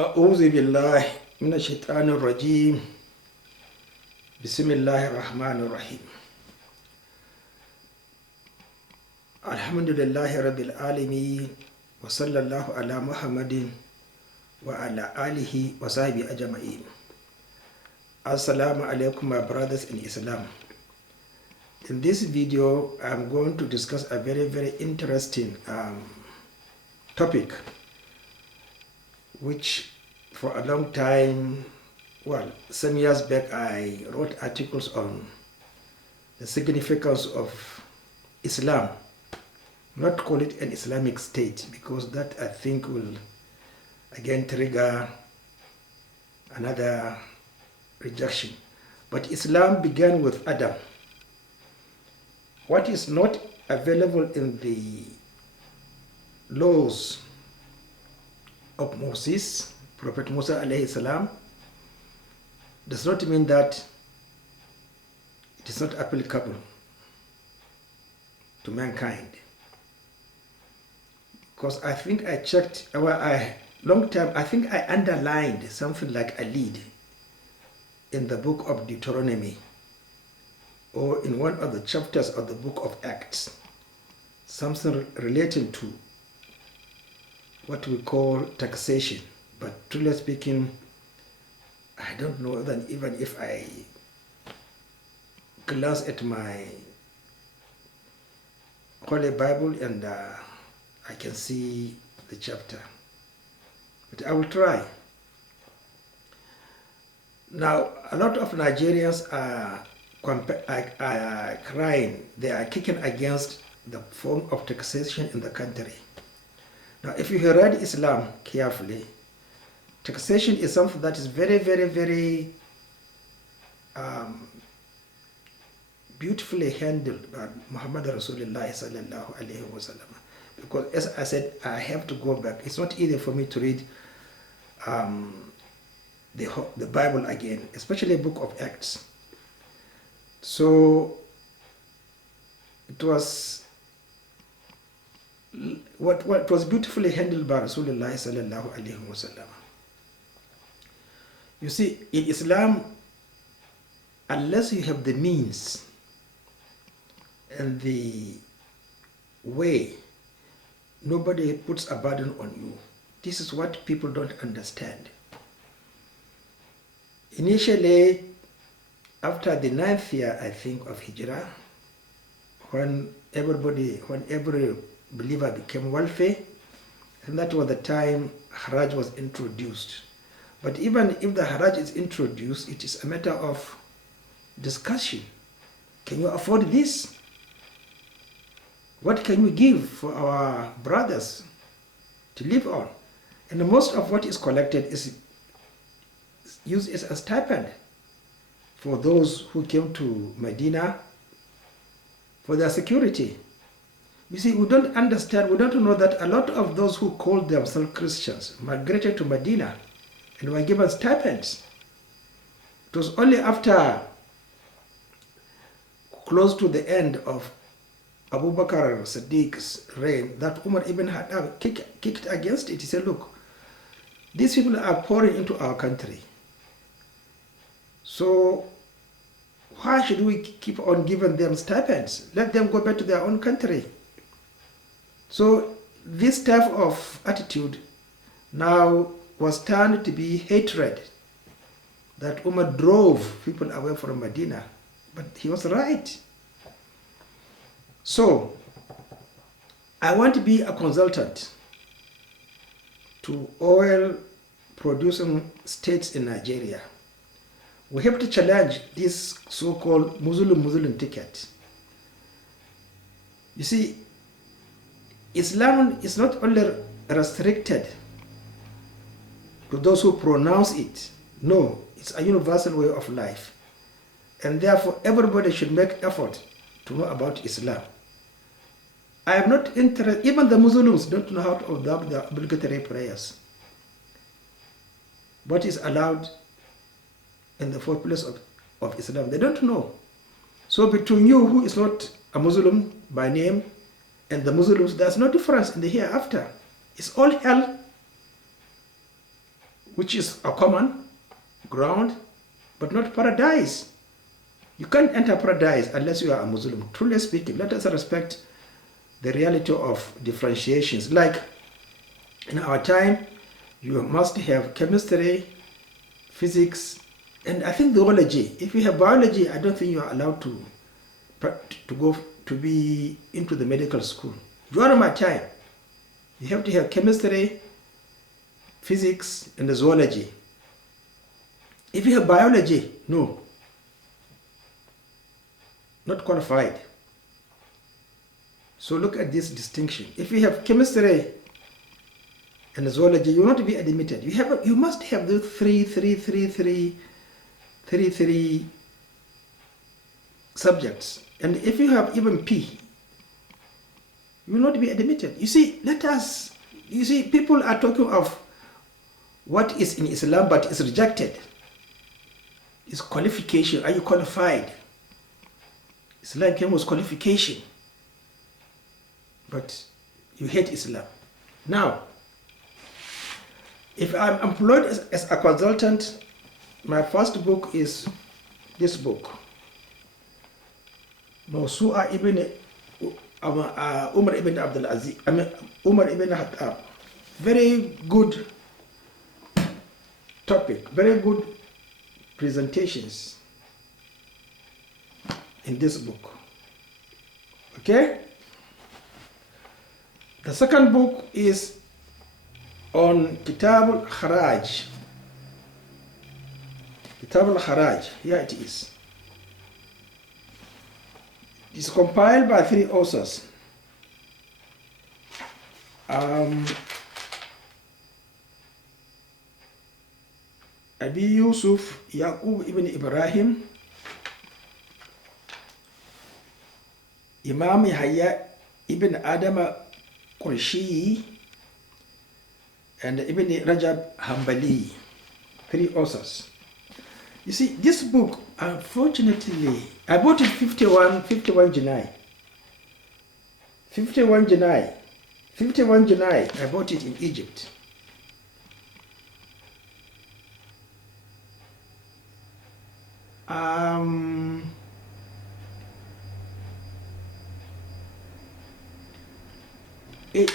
أعوذ بالله من الشيطان الرجيم بسم الله الرحمن الرحيم الحمد لله رب العالمين وصلى الله على محمد وعلى آله وصحبه أجمعين. Assalamu alaikum, my brothers in Islam. In this video I'm going to discuss a very interesting topic which for a long time, some years back, I wrote articles on the significance of Islam. Not call it an Islamic state, because that I think will again trigger another rejection. But Islam began with Adam. What is not available in the laws of Moses, Prophet Musa alayhi salam, does not mean that it is not applicable to mankind. Because I think I checked, I think I underlined something like a lead in the book of Deuteronomy, or in one of the chapters of the book of Acts, something relating to what we call taxation. But truly speaking, I don't know that even if I glance at my Holy Bible and I can see the chapter, but I will try. Now, a lot of Nigerians are crying, they are kicking against the form of taxation in the country. Now, if you read Islam carefully, taxation is something that is very beautifully handled by Muhammad Rasulullah sallallahu alaihi wasallam. Because as I said, I have to go back. It's not easy for me to read the Bible again, especially the book of Acts. So it was what was beautifully handled by Rasulullah sallallahu alaihi wasallam. You see, in Islam, unless you have the means and the way, nobody puts a burden on you. This is what people don't understand. Initially, after the 9th year, I think, of Hijrah, when every believer became wealthy, and that was the time Haraj was introduced. But even if the Haraj is introduced, it is a matter of discussion. Can you afford this? What can we give for our brothers to live on? And most of what is collected is used as a stipend for those who came to Medina for their security. You see, we don't understand, we don't know that a lot of those who called themselves Christians migrated to Medina and were given stipends. It was only after close to the end of Abu Bakr Siddiq's reign that Umar ibn Khattab kicked against it. He said, look, these people are pouring into our country. So why should we keep on giving them stipends? Let them go back to their own country. So this type of attitude now was turned to be hatred, that Umar drove people away from Medina. But he was right. So I want to be a consultant to oil producing states in Nigeria. We have to challenge this so-called Muslim ticket. You see, Islam is not only restricted to those who pronounce it. No, it's a universal way of life. And therefore, everybody should make effort to know about Islam. I am not interested, even the Muslims don't know how to observe their obligatory prayers. What is allowed in the fourth place of Islam, they don't know. So between you, who is not a Muslim by name, and the Muslims, there's no difference in the hereafter. It's all hell which is a common ground, but not paradise. You can't enter paradise unless you are a Muslim. Truly speaking, let us respect the reality of differentiations. Like in our time, you must have chemistry, physics, and I think biology. If you have biology, I don't think you are allowed to go to be into the medical school. During my time, you have to have chemistry, physics, and zoology. If you have biology, no, not qualified. So look at this distinction. If you have chemistry and zoology, you will not be admitted. You must have the three subjects. And if you have even P, you will not be admitted. You see, people are talking of what is in Islam but is rejected. It's qualification. Are you qualified? Islam came with qualification. But you hate Islam. Now, if I'm employed as a consultant, my first book is this book. Mawsu'a ibn Umar ibn Abdul Aziz. Umar ibn Khattab. Very good topic, very good presentations in this book. Okay? The second book is on Kitab al-Kharaj. Kitab al-Kharaj, here it is. It's compiled by 3 authors. Abi Yusuf Yaqub ibn Ibrahim, Imam Yahya ibn Adam Qurshi, and Ibn Rajab Hanbali, 3 authors. You see, this book, unfortunately, I bought it 51 Janai. 51 Janai, I bought it in Egypt.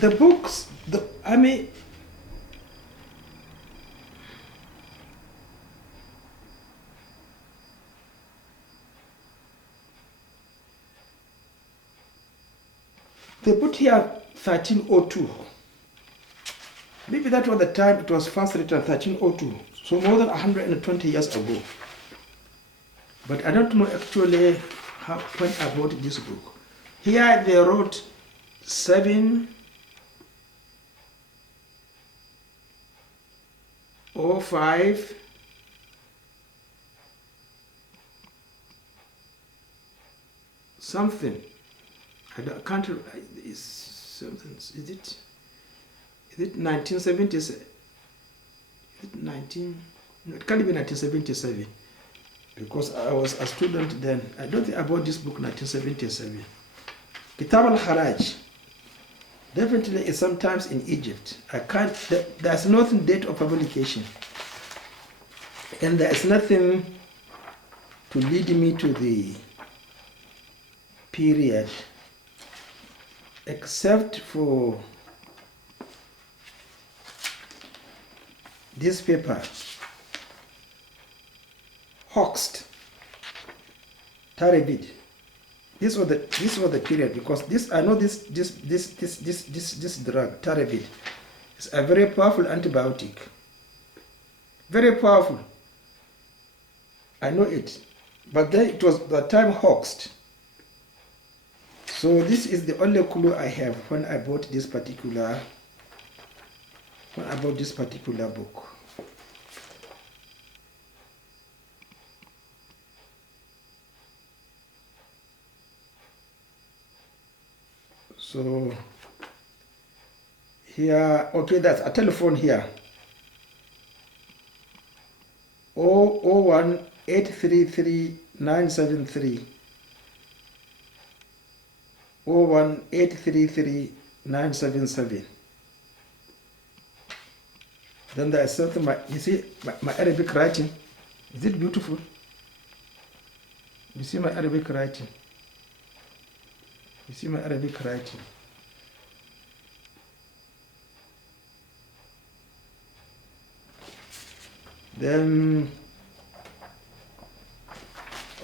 The books, the they put here 1302. Maybe that was the time it was first written, 1302. So more than 120 years ago. But I don't know actually when I bought this book. Here they wrote 705 something. I can't. Is something? Is it 1970? Is it 19? No, it can't be 1977 because I was a student then. I don't think I bought this book 1977. Kitab al-Kharaj. Definitely is sometimes in Egypt. There's nothing date of publication. And there is nothing to lead me to the period except for this paper, Hoxed, Tarabid. This was the period because I know this drug, Tarabid, is a very powerful antibiotic. Very powerful. I know it. But then it was the time Hoxed. So this is the only clue I have when I bought this particular book. So here, okay, that's a telephone here. 001-833-973. 01833-977. Then there is something, you see my Arabic writing. Is it beautiful? You see my Arabic writing? You see my Arabic writing? Then,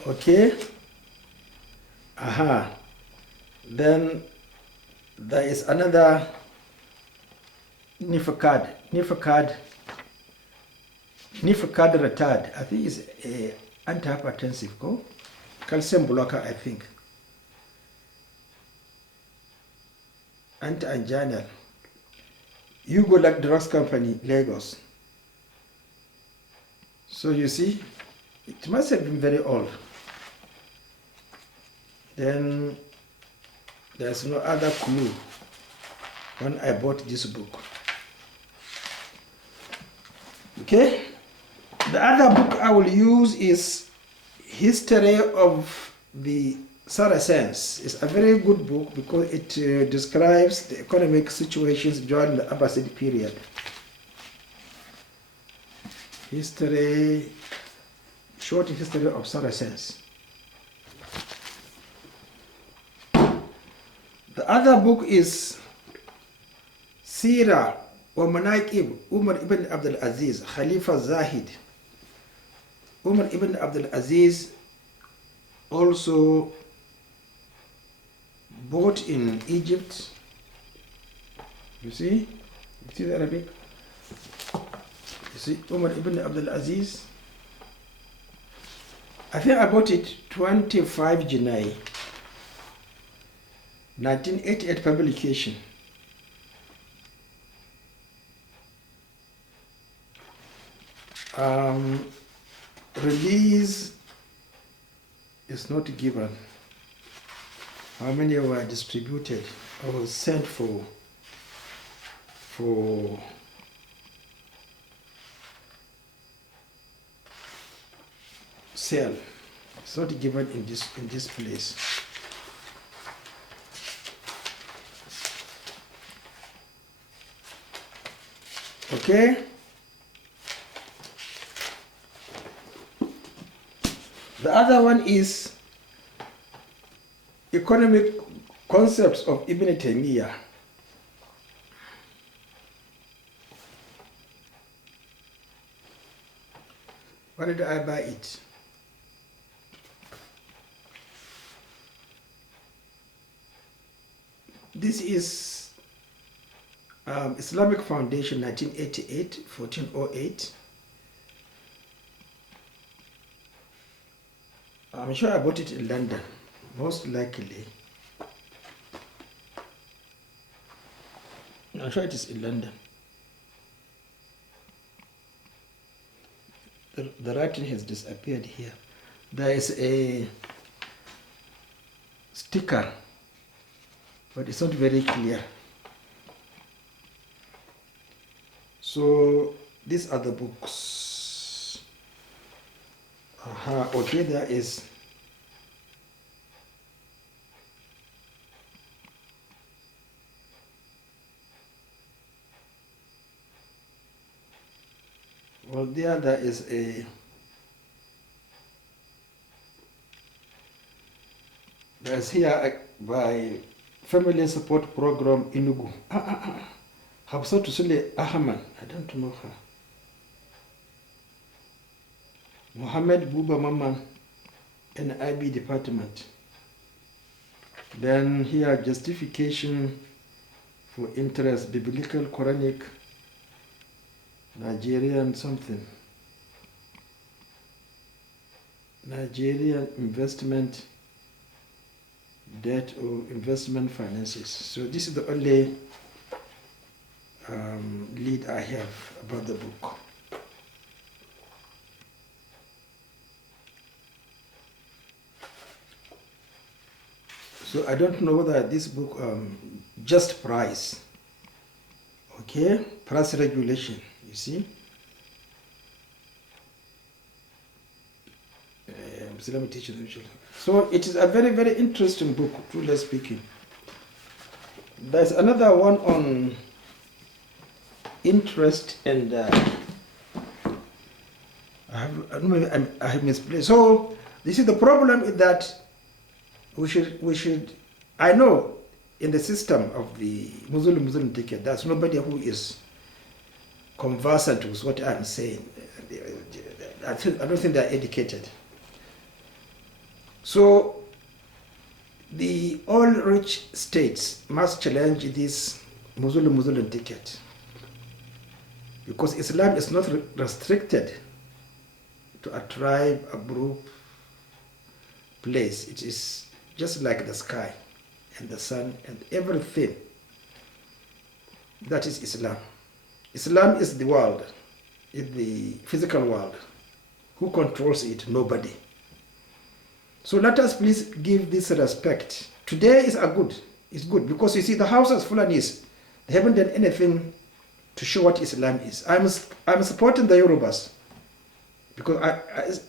okay. Aha. Then there is another Nifakad retard. I think it's a antihypertensive, calcium blocker, I think. Anti-anginal. You go like drugs company, Lagos. So you see, it must have been very old. Then there's no other clue when I bought this book. Okay? The other book I will use is History of the Saracens. It's a very good book because it describes the economic situations during the Abbasid period. Short history of Saracens. The other book is Sira wa Manaqib Umar ibn Abdul Aziz, Khalifa Zahid. Umar ibn Abdul Aziz, also bought in Egypt. You see the Arabic? You see Umar ibn Abdul Aziz. I think I bought it 25 July 1988 publication. Release is not given. How many were distributed or sent for sale? It's not given in this place. Okay. The other one is Economic Concepts of Ibn Taymiyyah. Why did I buy it? This is Islamic Foundation, 1988, 1408. I'm sure I bought it in London, most likely. I'm sure it is in London. The writing has disappeared here. There is a sticker, but it's not very clear. So these are the books. Okay, there is there is a there's here by Family Support Program Inugu. Habsatu Sule Ahmad, I don't know her. Muhammad Buba Maman, NIB department. Then here justification for interest, biblical, Quranic, Nigerian something. Nigerian investment debt or investment finances. So this is the only lead I have about the book. So I don't know whether this book just price. Okay, price regulation, you see. So let me teach you. So it is a very, very interesting book, truly speaking. There's another one on interest and I have misplaced. So this is the problem, is that we should, I know in the system of the Muslim ticket, there's nobody who is conversant with what I'm saying. I don't think they're educated. So all rich states must challenge this Muslim ticket, because Islam is not restricted to a tribe, a group, place. It is just like the sky and the sun and everything. That is Islam. Islam is the world, is the physical world. Who controls it? Nobody. So let us please give this respect. Today is it's good, because you see the Hausas, Fulanis, they haven't done anything to show what Islam is. I'm supporting the Yorubas, because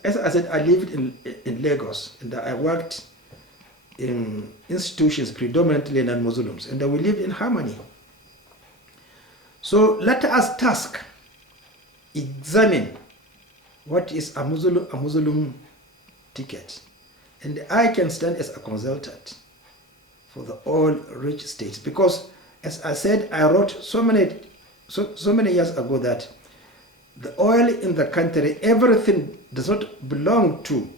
as I said, I lived in Lagos, and I worked in institutions predominantly non-Muslims, and we lived in harmony. So let us examine what is a Muslim ticket. And I can stand as a consultant for the all rich states, because as I said, I wrote so many years ago that the oil in the country, everything does not belong to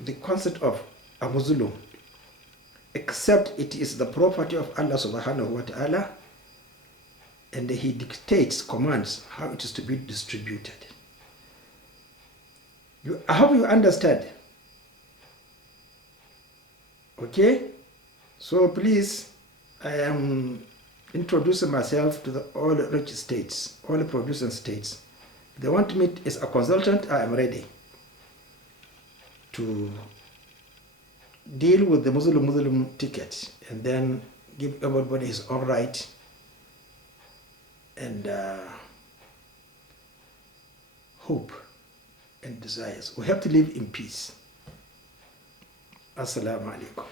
the concept of a Muslim, except it is the property of Allah subhanahu wa ta'ala, and He dictates, commands how it is to be distributed. I hope you understand. Okay? So please, I am introducing myself to the all rich states, all producing states. If they want me as a consultant, I am ready to deal with the Muslim ticket, and then give everybody his own right, and hope and desires. We have to live in peace. Assalamu alaikum.